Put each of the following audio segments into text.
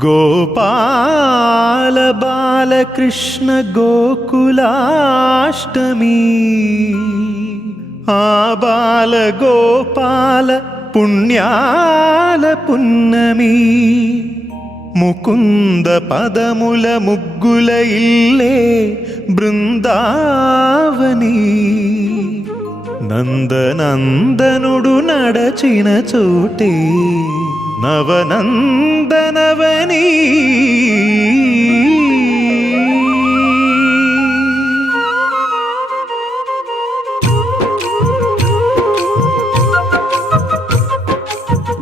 గోపాల బాలకృష్ణ గోకులాష్టమి ఆ బాల గోపాల పుణ్యాల పున్నమి ముకుంద పదముల ముగ్గుల ఇల్లే బృందావని నందనందనుడు నడచిన చోటే నవనందనవని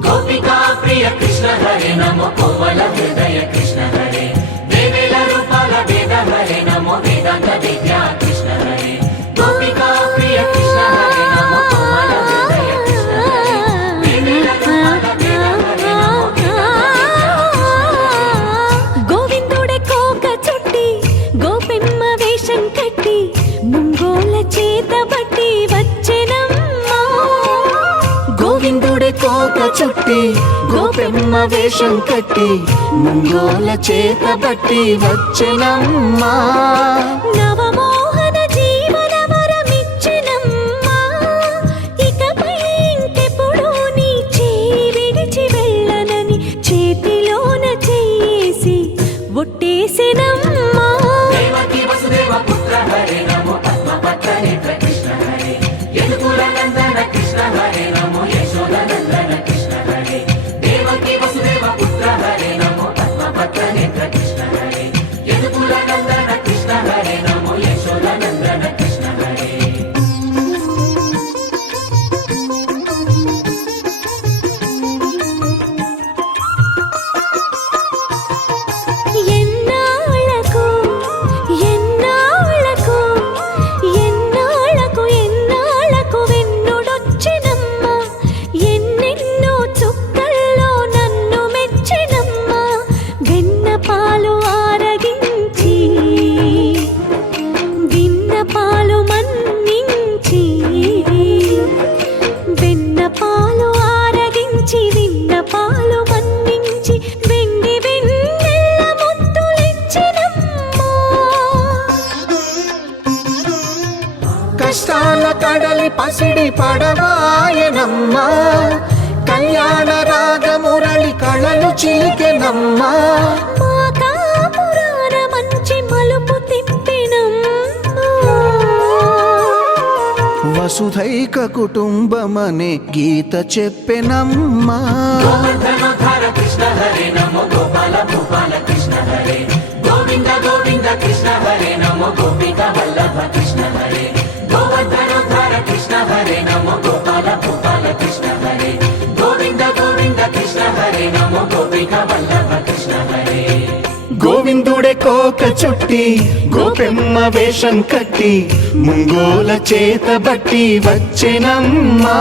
గోపికా ప్రియ కృష్ణ హరే నమో కోవల హృదయ కృష్ణ హరే దేవేల రూపాల వేద హరే నమో వేదాంత విద్యా కృష్ణ హరే గోపికా ప్రియ కృష్ణ హరే నమో కోవల హృదయ కృష్ణ హరే దేవేల రూపాల వేద హరే నమో గోవిందుడే కోక చుట్టి గోపెమ్మ వేషం కట్టి ముంగోల చేత బట్టి వచ్చెనమ్మా గోవిందుడే కోక చుట్టి గోపెమ్మ వేషం కట్టి ముంగోల చేత బట్టి వచ్చెనమ్మా నవమోహన జీవన వరమిచ్చెనమ్మా ఇకపై ఇంకెప్పుడు నీ చేయి విడిచి వెళ్ళనని చేతిలోన చేసి ఒట్టేసెనమ్మా దేవకీ వసుదేవ పుత్ర హరే నమో పద్మపత్ర నేత్ర కృష్ణ హరే యదుకుల నందన కృష్ణ హరే నమో యశోద నందన కృష్ణ హరే దేవకీ వసుదేవ పుత్ర హరే నమో పద్మపత్ర నేత్ర కృష్ణ హరే యదుకుల నందన కృష్ణ హరే నమో యశోద నందన కృష్ణ హరే ఎన్నాళ్ళకు ఎన్నాళ్ళకు ఎన్నాళ్ళకు ఎన్నాళ్ళకు వెన్నుడొచ్చినమ్మా ఎన్నెన్నో చుక్కల్లో నన్ను మెచ్చినమ్మా వెన్న పాలు ఆరగించి విన్న పాలు మన్నించి వెన్న పాలు ఆరగించి విన్న పాలు మన్నించి వెండి వెన్నెల్ల ముద్దులిచ్చినమ్మా కష్టాల కడలి పసిడి పడవాయనమ్మా కళ్యాణ రాగమురళి కళలు చిలికెనమ్మా మా కాపురాన మంచి మలుపు తిప్పినమ్మా వసుధైక కుటుంబమనే గీత చెప్పెనమ్మా గోవర్ధనోద్ధార కృష్ణ హరే నమో గోపాల భూపాల కృష్ణ హరే గోవింద గోవింద కృష్ణ హరే నమో గోపిక వల్లభ కృష్ణ హరే గోవర్ధనోద్ధార కృష్ణ హరే నమో గోపాల భూపాల కృష్ణ హరే గోవింద గోవింద కృష్ణ హరే నమో గోపిక వల్లభ కృష్ణ హరే గోవిందుడే కోక చుట్టి గోపెమ్మ వేషం కట్టి ముంగోల చేత బట్టి వచ్చెనమ్మా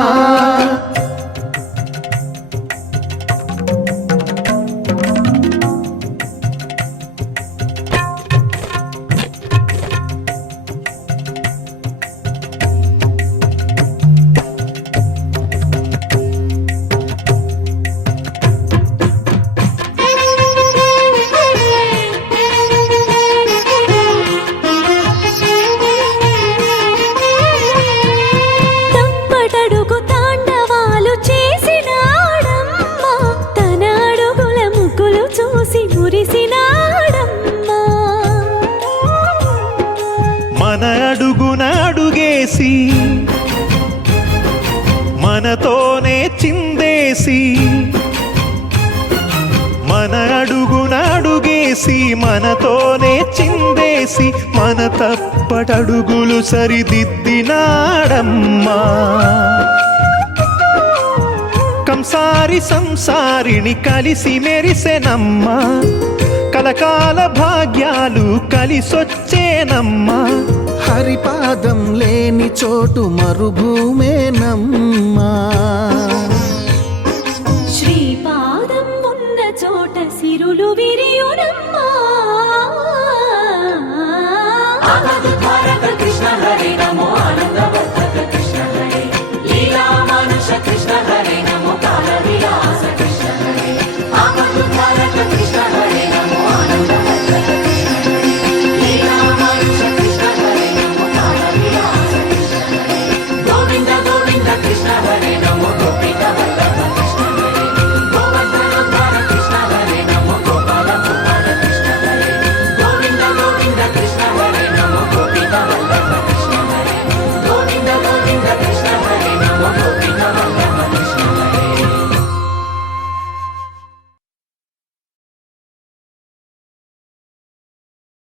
తప్పటడుగు తాండవాలు చేసినాడమ్మా తన అడుగుల ముగ్గులు చూసి మురిసినాడమ్మా మన అడుగున అడుగేసి మనతోనే చిందేసి మన అడుగున అడుగేసి మనతోనే చిందేసి మన తప్పటడుగులు సరిదిద్దినాడమ్మా కంసారి సంసారిని కలిసి మెరిసెనమ్మా కలకాల భాగ్యాలు కలిసొచ్చేనమ్మా హరిపాదం లేని చోటు మరుభూమేనమ్మా